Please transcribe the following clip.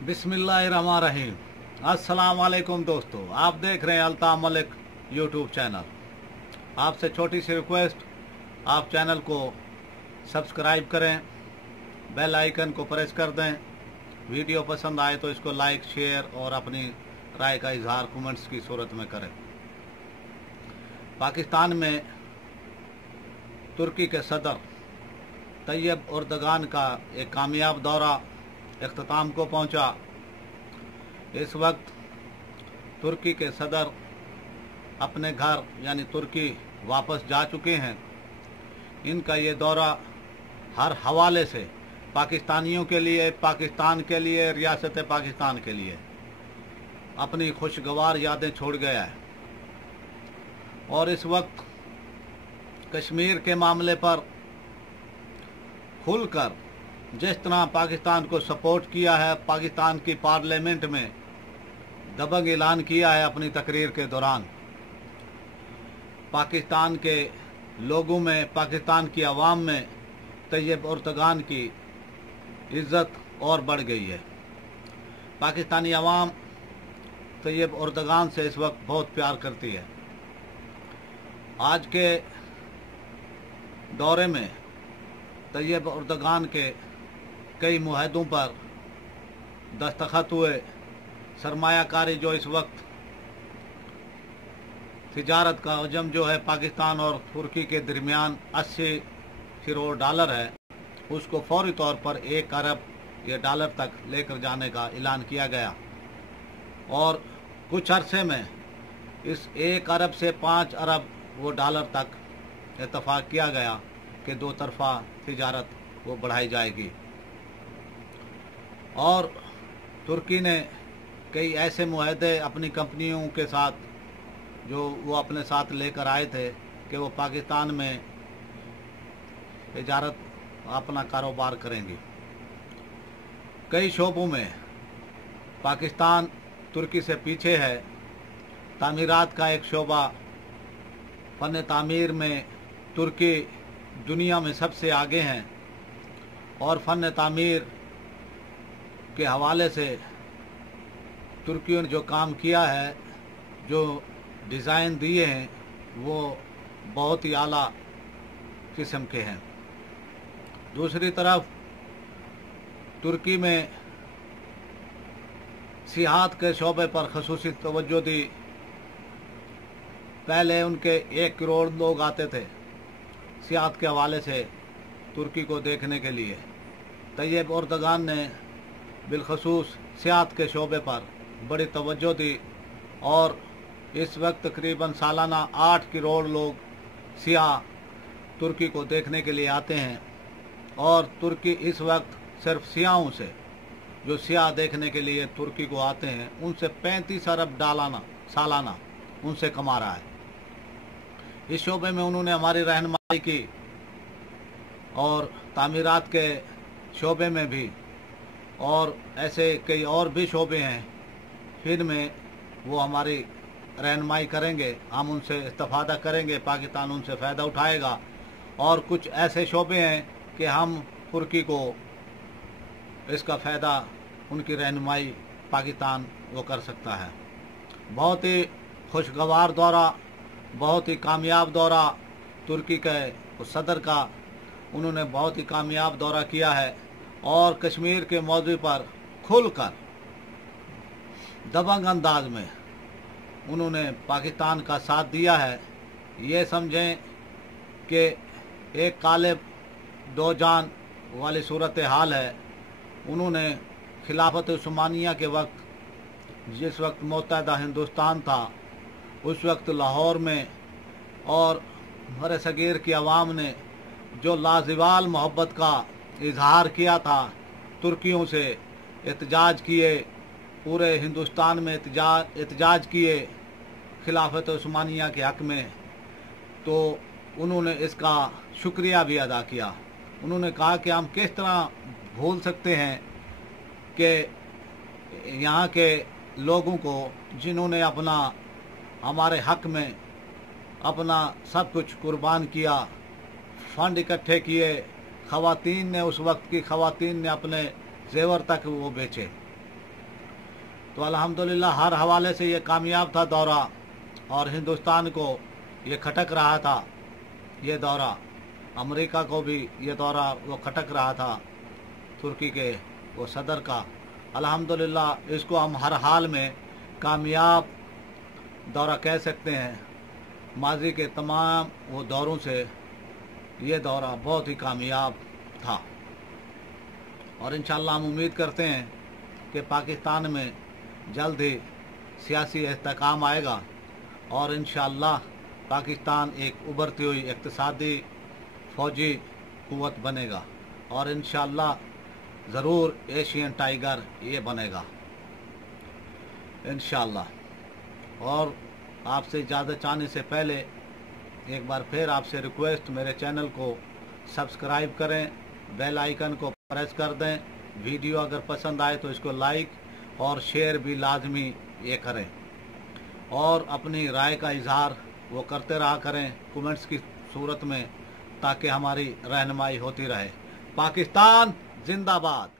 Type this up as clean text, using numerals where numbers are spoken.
बिस्मिल्लाहिर्रहमानिर्रहीम। अस्सलाम वालेकुम दोस्तों, आप देख रहे हैं अल्ताफ़ मलिक यूट्यूब चैनल। आपसे छोटी सी रिक्वेस्ट, आप चैनल को सब्सक्राइब करें, बेल आइकन को प्रेस कर दें। वीडियो पसंद आए तो इसको लाइक, शेयर और अपनी राय का इजहार कमेंट्स की सूरत में करें। पाकिस्तान में तुर्की के सदर तैयब एर्दोगान का एक कामयाब दौरा इख्तिताम को पहुंचा। इस वक्त तुर्की के सदर अपने घर यानी तुर्की वापस जा चुके हैं। इनका ये दौरा हर हवाले से पाकिस्तानियों के लिए, पाकिस्तान के लिए, रियासत पाकिस्तान के लिए अपनी खुशगवार यादें छोड़ गया है। और इस वक्त कश्मीर के मामले पर खुलकर जिस तरह पाकिस्तान को सपोर्ट किया है, पाकिस्तान की पार्लियामेंट में दबंग ऐलान किया है अपनी तकरीर के दौरान, पाकिस्तान के लोगों में, पाकिस्तान की आवाम में तैयब एर्दोगान की इज्जत और बढ़ गई है। पाकिस्तानी आवाम तैयब एर्दोगान से इस वक्त बहुत प्यार करती है। आज के दौरे में तैयब एर्दोगान के कई मुआहदों पर दस्तखत हुए। सरमायाकारी जो इस वक्त तिजारत का हजम जो है पाकिस्तान और तुर्की के दरमियान 80 करोड़ डॉलर है, उसको फौरी तौर पर 1 अरब ये डॉलर तक लेकर जाने का ऐलान किया गया। और कुछ अरसे में इस 1 अरब से 5 अरब वो डॉलर तक इत्तफाक किया गया कि 2 तरफा तिजारत वो बढ़ाई जाएगी। और तुर्की ने कई ऐसे मुआहदे अपनी कंपनियों के साथ जो वो अपने साथ लेकर आए थे कि वो पाकिस्तान में तिजारत अपना कारोबार करेंगी। कई शोबों में पाकिस्तान तुर्की से पीछे है। तामीरात का एक शोबा, फ़न तामीर में तुर्की दुनिया में सबसे आगे हैं। और फ़न तामीर के हवाले से तुर्कियों ने जो काम किया है, जो डिज़ाइन दिए हैं, वो बहुत ही आला किस्म के हैं। दूसरी तरफ तुर्की में सियाहत के शोबे पर ख़ुसूसी तवज्जो दी। पहले उनके 1 करोड़ लोग आते थे सियाहत के हवाले से तुर्की को देखने के लिए। तैयब एर्दोगान ने बिलखसूस सियाहत के शोबे पर बड़ी तवज्जो दी और इस वक्त तकरीबन सालाना 8 करोड़ लोग सियाह तुर्की को देखने के लिए आते हैं। और तुर्की इस वक्त सिर्फ सियाहों से, जो सियाह देखने के लिए तुर्की को आते हैं, उनसे 35 अरब सालाना उनसे कमा रहा है। इस शोबे में उन्होंने हमारी रहनुमाई की और तामीरात के शोबे में भी, और ऐसे कई और भी शोबे हैं जिनमें वो हमारी रहनुमाई करेंगे, हम उनसे इस्तेफादा करेंगे, पाकिस्तान उनसे फ़ायदा उठाएगा। और कुछ ऐसे शोबे हैं कि हम तुर्की को इसका फ़ायदा, उनकी रहनुमाई पाकिस्तान वो कर सकता है। बहुत ही खुशगवार दौरा, बहुत ही कामयाब दौरा तुर्की के सदर का, उन्होंने बहुत ही कामयाब दौरा किया है। और कश्मीर के मौजू पर खुलकर दबंग अंदाज में उन्होंने पाकिस्तान का साथ दिया है। ये समझें कि एक कालिब दो जान वाली सूरत हाल है। उन्होंने खिलाफत उस्मानिया के वक्त, जिस वक्त मुत्तहदा हिंदुस्तान था, उस वक्त लाहौर में और बर सगीर की आवाम ने जो लाज़िवाल मोहब्बत का इजहार किया था, तुर्कियों से एहतजाज किए, पूरे हिंदुस्तान में एहतजाज किए खिलाफत उस्मानिया के हक़ में, तो उन्होंने इसका शुक्रिया भी अदा किया। उन्होंने कहा कि हम किस तरह भूल सकते हैं कि यहाँ के लोगों को, जिन्होंने अपना हमारे हक़ में अपना सब कुछ कुर्बान किया, फंड इकट्ठे किए, ख़वातीन ने, उस वक्त की ख़वातीन ने अपने जेवर तक वो बेचे। तो अल्हम्दुलिल्लाह हर हवाले से ये कामयाब था दौरा, और हिंदुस्तान को ये खटक रहा था ये दौरा, अमेरिका को भी ये दौरा वो खटक रहा था तुर्की के वो सदर का। अल्हम्दुलिल्लाह इसको हम हर हाल में कामयाब दौरा कह सकते हैं। माजी के तमाम वो दौरों से ये दौरा बहुत ही कामयाब था, और इंशाअल्लाह हम उम्मीद करते हैं कि पाकिस्तान में जल्द ही सियासी इस्तेहकाम आएगा, और इंशाअल्लाह पाकिस्तान एक उभरती हुई इक़्तिसादी फ़ौजी क़ुव्वत बनेगा, और इंशाअल्लाह ज़रूर एशियन टाइगर ये बनेगा इंशाअल्लाह। और आपसे इजाज़त चाहने से पहले एक बार फिर आपसे रिक्वेस्ट, मेरे चैनल को सब्सक्राइब करें, बेल आइकन को प्रेस कर दें, वीडियो अगर पसंद आए तो इसको लाइक और शेयर भी लाजमी ये करें, और अपनी राय का इजहार वो करते रहा करें कमेंट्स की सूरत में, ताकि हमारी रहनुमाई होती रहे। पाकिस्तान जिंदाबाद।